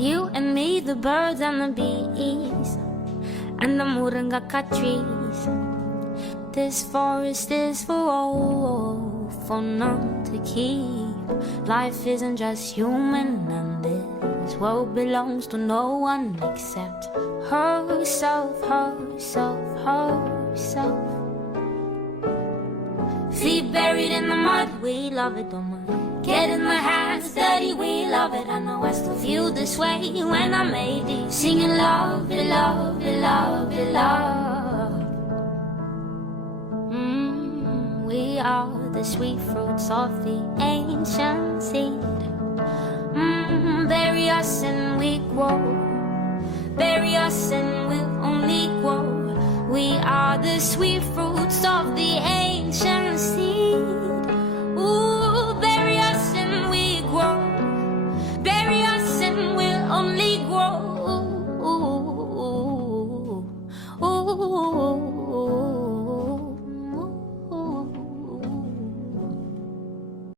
You and me, the birds and the bees, and the murangaka trees. This forest is for all, for none to keep. Life isn't just human, and this world belongs to no one except herself, herself, herself. Feet buried in the mud, we love it, don't mind. Getting my hands dirty, we love it. I know I still feel this way when I made it. Singing love, it, love, it, love, it, love. We are the sweet fruits of the ancient seed. Bury us and we grow. Bury us and we'll only grow. We are the sweet fruits of the ancient seed. Ooh, bury us and we grow. Bury us and we'll only grow. Ooh, ooh, ooh, ooh.